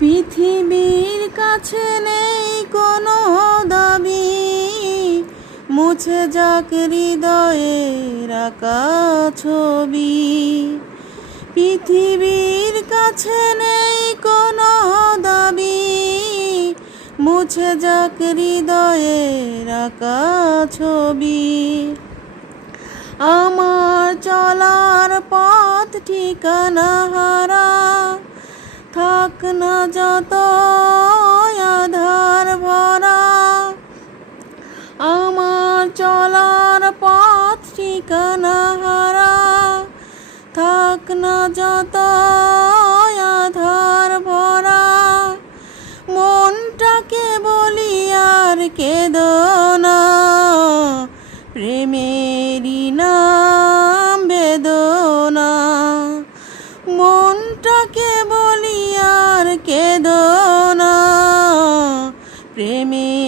পৃথিবীর কাছে নেই কোনো দাবি, মুছে যাক হৃদয়ের আঁকা ছবি। পৃথিবীর কাছে নেই কোনো দাবি, মুছে যাক হৃদয়ের আঁকা ছবি। আমার চলার পথ ঠিকানা হারা, থাক না যত আধার ভরা। আমার চলার পথ ঠিকানা হারা, থাক না যত আধার ভরা। মনটাকে বলি আর কেঁদো না, প্রেমেরই নাম বেদনা। মনটাকে বলি আর কেঁদো না, প্রেমে